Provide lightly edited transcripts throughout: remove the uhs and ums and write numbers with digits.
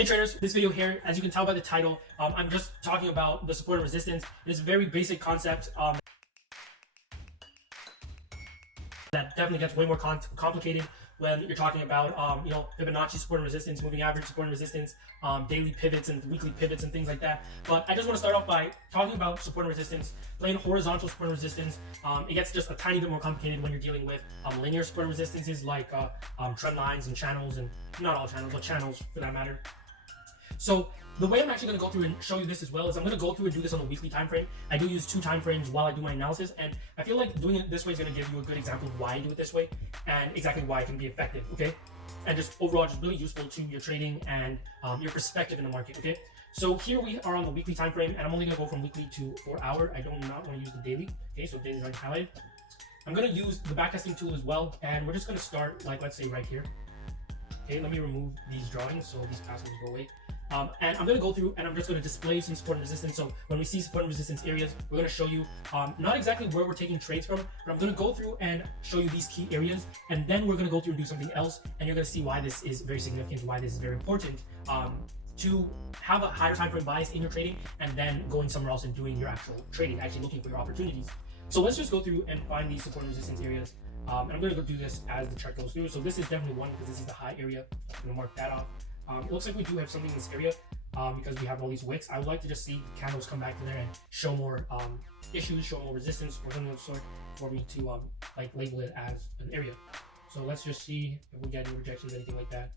Hey traders, this video here, as you can tell by the title, I'm just talking about the support and resistance. It's a very basic concept that definitely gets way more complicated when you're talking about Fibonacci support and resistance, moving average support and resistance, daily pivots and weekly pivots and things like that. But I just want to start off by talking about support and resistance, plain horizontal support and resistance. It gets just a tiny bit more complicated when you're dealing with linear support and resistances like trend lines and channels, and not all channels, but channels for that matter. So the way I'm actually going to go through and show you this as well is I'm going to go through and do this on a weekly time frame. I do use 2 time frames while I do my analysis, and I feel like doing it this way is going to give you a good example of why I do it this way and exactly why it can be effective, okay? And just overall just really useful to your trading and your perspective in the market, okay? So here we are on the weekly time frame, and I'm only going to go from weekly to 4 hour. I do not want to use the daily, okay? So daily is already highlighted. I'm going to use the backtesting tool as well, and we're just going to start, like, let's say right here. Okay, let me remove these drawings so these passwords go away. And I'm going to go through and I'm just going to display some support and resistance. So when we see support and resistance areas, we're going to show you not exactly where we're taking trades from, but I'm going to go through and show you these key areas. And then we're going to go through and do something else. And you're going to see why this is very significant, why this is very important to have a higher time frame bias in your trading, and then going somewhere else and doing your actual trading, actually looking for your opportunities. So let's just go through and find these support and resistance areas. And I'm going to go do this as the chart goes through. So this is definitely one because this is the high area. I'm going to mark that off. It looks like we do have something in this area because we have all these wicks. I would like to just see candles come back to there and show more issues, show more resistance or something of the sort for me to like label it as an area. So let's just see if we get any rejections, anything like that.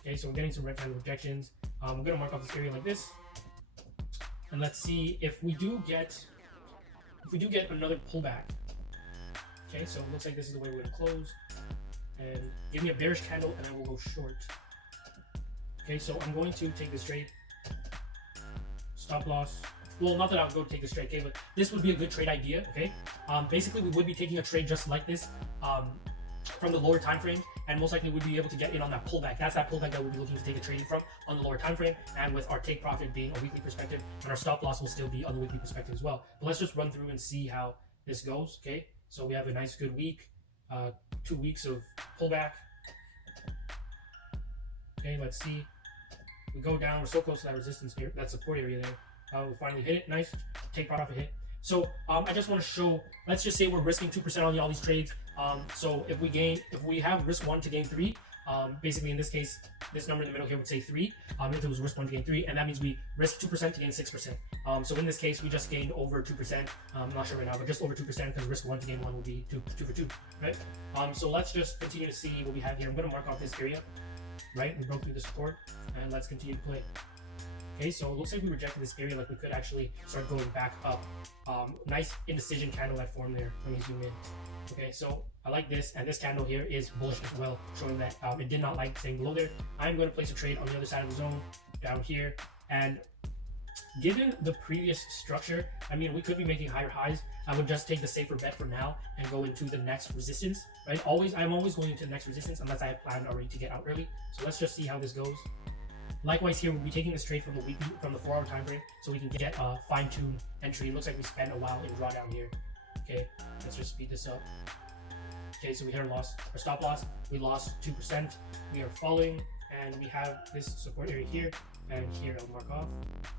Okay, so we're getting some rectangle rejections. We're going to mark off this area like this, and let's see if we do get another pullback. Okay, so it looks like this is the way we're going to close. And give me a bearish candle and I will go short. Okay, so I'm going to take this trade. Stop loss. Well, not that I would go take this trade, okay, but this would be a good trade idea, okay? Basically, we would be taking a trade just like this from the lower time frame, and most likely we'd be able to get in on that pullback. That's that pullback that we'll be looking to take a trade from on the lower time frame, and with our take profit being a weekly perspective, and our stop loss will still be on the weekly perspective as well. But let's just run through and see how this goes, okay? So we have a nice good week, 2 weeks of pullback. Okay, let's see. We go down, we're so close to that resistance here, that support area there. We finally hit it, nice. Take profit hit. So I just want to show, let's just say we're risking 2% on all these trades. So if we have risk 1 to gain 3, basically in this case, this number in the middle here would say 3. If it was risk 1 to gain 3, and that means we risk 2% to gain 6%. So in this case, we just gained over 2%. I'm not sure right now, but just over 2% because risk 1 to gain 1 will be 2 for 2, right? So let's just continue to see what we have here. I'm going to mark off this area, right? We broke through the support, and let's continue to play. Okay, so it looks like we rejected this area, like we could actually start going back up. Nice indecision candle that formed there. Let me zoom in. Okay, so I like this, and this candle here is bullish as well, showing that it did not like staying below there. I'm going to place a trade on the other side of the zone, down here, and given the previous structure, I mean, we could be making higher highs. I would just take the safer bet for now and go into the next resistance, right? I'm always going into the next resistance unless I have planned already to get out early. So let's just see how this goes. Likewise here, we'll be taking this trade from the 4 hour time frame so we can get a fine-tuned entry. It looks like we spent a while in drawdown here. Okay, let's just speed this up. Okay, so we hit our stop loss. We lost 2%. We are falling, and we have this support area here, and here I'll mark off.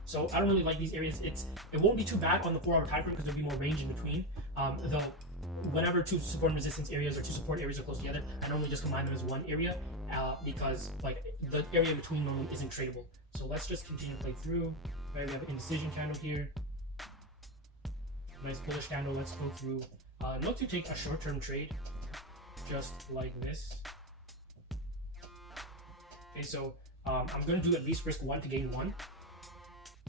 So I don't really like these areas. It won't be too bad on the 4 hour time frame because there'll be more range in between. Though whenever 2 support and resistance areas or 2 support areas are close together, I normally just combine them as one area because like the area in between normally isn't tradable. So let's just continue to play through. Right, we have an indecision candle here. Nice bullish candle. Let's go through. Look to take a short-term trade, just like this. Okay, so I'm going to do at least risk 1 to gain 1.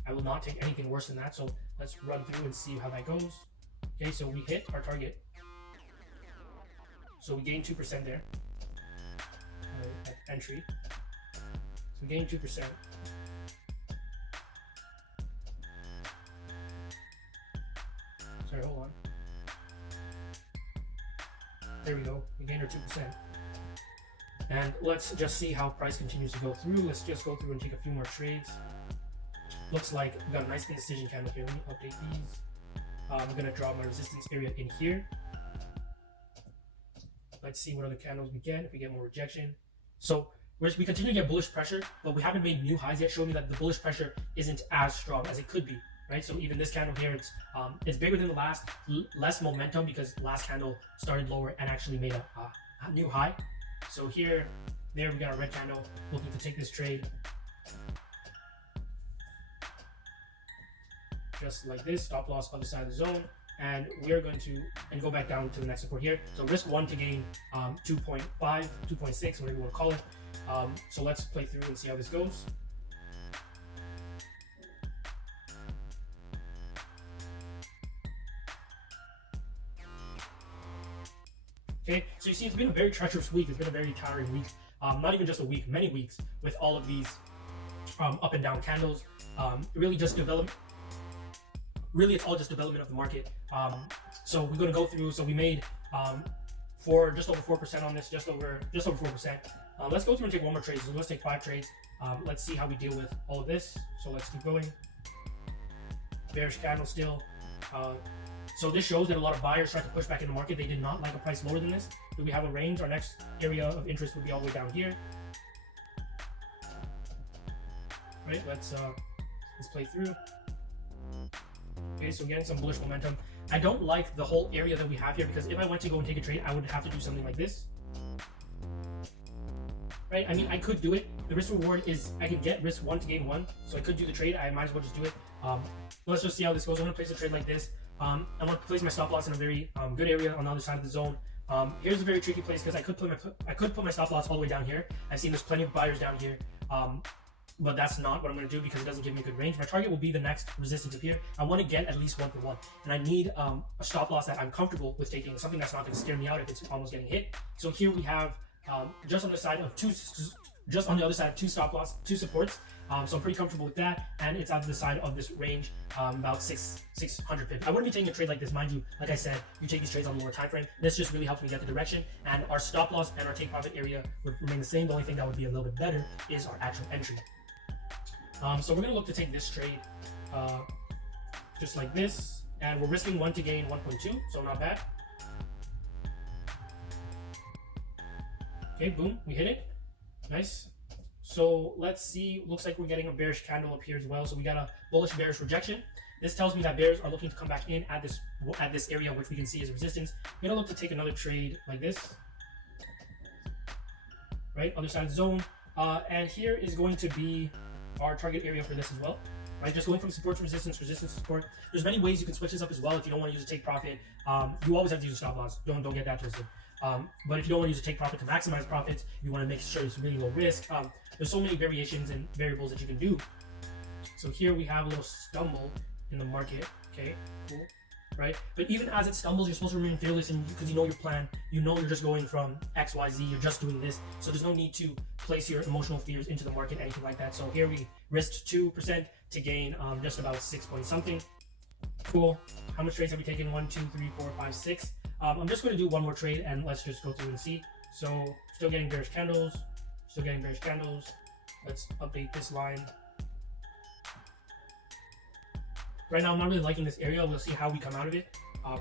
I will not take anything worse than that. So let's run through and see how that goes. Okay, so we hit our target. So we gained 2% there at entry. So we gained 2%. Sorry, hold on. There we go. We gained our 2%. And let's just see how price continues to go through. Let's just go through and take a few more trades. Looks like we got a nice indecision candle here. Let me update these. I'm going to draw my resistance area in here. Let's see what other candles we get, if we get more rejection. So we continue to get bullish pressure, but we haven't made new highs yet, showing me that the bullish pressure isn't as strong as it could be, right? So even this candle here, it's bigger than the last, less momentum because the last candle started lower and actually made a new high. So here, there we got a red candle looking to take this trade. Just like this, stop loss other side of the zone, and we're going to go back down to the next support here. So risk 1 to gain 2.5, 2.6, whatever you want to call it. So let's play through and see how this goes. Okay, so you see it's been a very treacherous week. It's been a very tiring week. Not even just a week, many weeks with all of these up and down candles. Really just development. Really, it's all just development of the market. So we're going to go through. So we made just over 4% on this, just over 4%. Let's go through and take one more trade. So let's take 5 trades. Let's see how we deal with all of this. So let's keep going. Bearish candle still. So this shows that a lot of buyers tried to push back in the market. They did not like a price lower than this. Do we have a range? Our next area of interest would be all the way down here. Right. Let's play through. Okay, so getting some bullish momentum. I don't like the whole area that we have here because if I went to go and take a trade, I would have to do something like this. Right? I mean, I could do it. The risk reward is I can get risk 1 to gain 1. So I could do the trade. I might as well just do it. Let's just see how this goes. I'm going to place a trade like this. I want to place my stop loss in a very good area on the other side of the zone. Here's a very tricky place because I could put my stop loss all the way down here. I've seen there's plenty of buyers down here. But that's not what I'm going to do because it doesn't give me a good range. My target will be the next resistance up here. I want to get at least 1 for 1. And I need a stop loss that I'm comfortable with taking, something that's not going to scare me out if it's almost getting hit. So here we have just on the other side, 2 stop loss, 2 supports. So I'm pretty comfortable with that. And it's out of the side of this range, about 600 pips. I wouldn't be taking a trade like this. Mind you, like I said, you take these trades on the lower time frame. This just really helps me get the direction. And our stop loss and our take profit area would remain the same. The only thing that would be a little bit better is our actual entry. So we're going to look to take this trade just like this, and we're risking 1 to gain 1.2, so not bad. Okay, boom, we hit it. Nice. So let's see, looks like we're getting a bearish candle up here as well. So we got a bullish bearish rejection. This tells me that bears are looking to come back in at this area, which we can see as resistance. We're going to look to take another trade like this. Right, other side of the zone. And here is going to be our target area for this as well, right? Just going from support to resistance, resistance to support. There's many ways you can switch this up as well. If you don't want to use a take profit, you always have to use a stop loss. Don't get that twisted. But if you don't want to use a take profit to maximize profits, you want to make sure it's really low risk. There's so many variations and variables that you can do. So here we have a little stumble in the market. Okay, cool. Right? But even as it stumbles, you're supposed to remain fearless, and because you know your plan, you know you're just going from X, Y, Z, you're just doing this. So there's no need to place your emotional fears into the market, anything like that. So here we risked 2% to gain just about 6 point something. Cool. How much trades have we taken? 1, 2, 3, 4, 5, 6. I'm just going to do one more trade and let's just go through and see. So still getting bearish candles, still getting bearish candles. Let's update this line. Right now, I'm not really liking this area. We'll see how we come out of it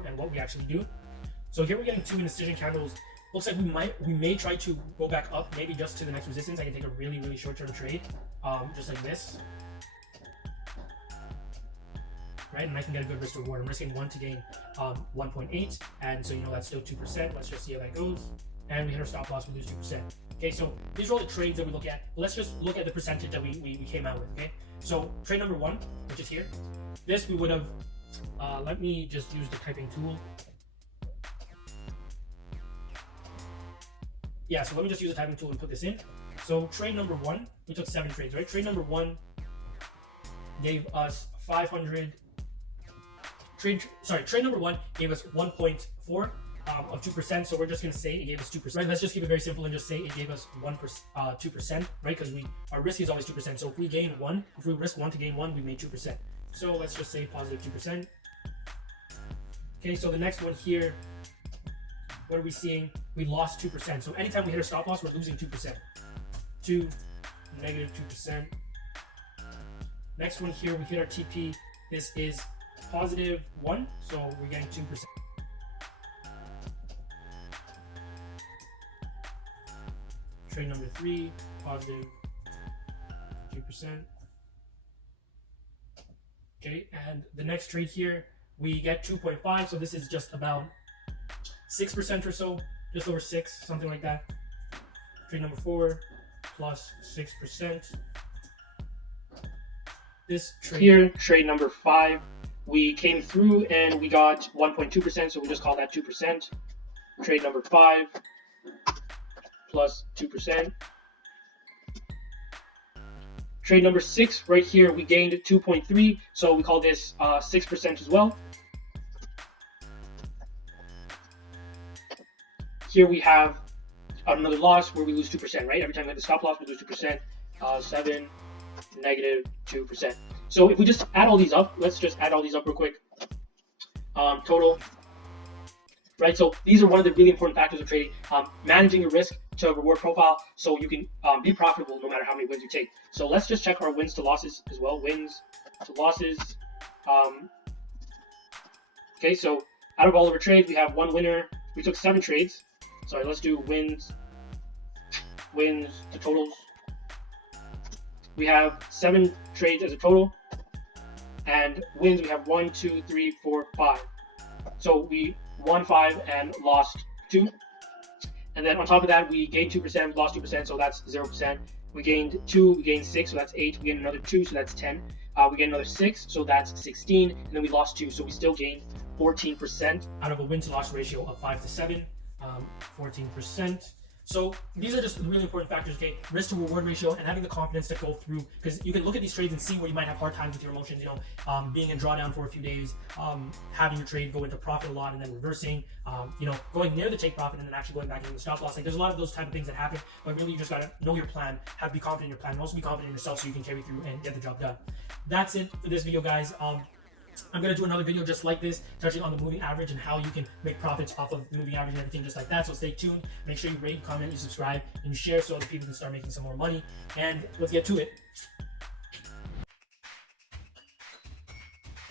and what we actually do. So here we're getting 2 indecision candles. Looks like we may try to go back up, maybe just to the next resistance. I can take a really short-term trade, just like this. Right, and I can get a good risk reward. I'm risking 1 to gain 1.8, and so you know that's still 2%. Let's just see how that goes. And we hit our stop loss, we lose 2%. Okay, so these are all the trades that we look at. Let's just look at the percentage that we came out with. Okay, so trade number 1, which is here. This we would have, let me just use the typing tool. Yeah, so let me just use the typing tool and put this in. So trade number 1, we took 7 trades, right? Trade number 1 gave us 500. Trade number 1 gave us 1.4 of 2%. So we're just gonna say it gave us 2%. Right? Let's just keep it very simple and just say it gave us 2%, right? Because our risk is always 2%. So if we gain 1, if we risk 1 to gain 1, we made 2%. So let's just say positive 2%. Okay, so the next one here, what are we seeing? We lost 2%. So anytime we hit a stop loss, we're losing 2%. Negative 2%. Next one here, we hit our TP. This is positive 1, so we're getting 2%. Trade number 3, positive 2%. Okay, and the next trade here, we get 2.5, so this is just about 6% or so, just over 6, something like that. Trade number 4, plus 6%. This trade here, trade number 5, we came through and we got 1.2%, so we'll just call that 2%. Trade number 5, plus 2%. Trade number 6, right here, we gained 2.3, so we call this 6% as well. Here we have another loss where we lose 2%, right? Every time we have the stop loss, we lose 2%. 7, negative 2%. So if we just add all these up, let's just add all these up real quick. Total, right? So these are one of the really important factors of trading. Managing your risk to reward profile so you can be profitable no matter how many wins you take. So let's just check our wins to losses as well. Wins to losses. Okay, so out of all of our trades, we have one winner. We took 7 trades. Sorry, let's do wins to totals. We have 7 trades as a total, and wins we have 1, 2, 3, 4, 5. So we won 5 and lost 2. And then on top of that, we gained 2%, lost 2%, so that's 0%. We gained 2, we gained 6, so that's 8. We gained another 2, so that's 10. We gained another 6, so that's 16. And then we lost 2, so we still gained 14% out of a win-to-loss ratio of 5 to 7. 14%. So these are just really important factors, okay? Risk to reward ratio and having the confidence to go through, because you can look at these trades and see where you might have hard times with your emotions, being in drawdown for a few days, having your trade go into profit a lot and then reversing, going near the take profit and then actually going back into the stop loss. Like there's a lot of those type of things that happen, but really you just gotta know your plan, be confident in your plan, and also be confident in yourself so you can carry through and get the job done. That's it for this video, guys. I'm going to do another video just like this, touching on the moving average and how you can make profits off of the moving average and everything just like that. So stay tuned. Make sure you rate, comment, you subscribe, and you share so other people can start making some more money. And let's get to it.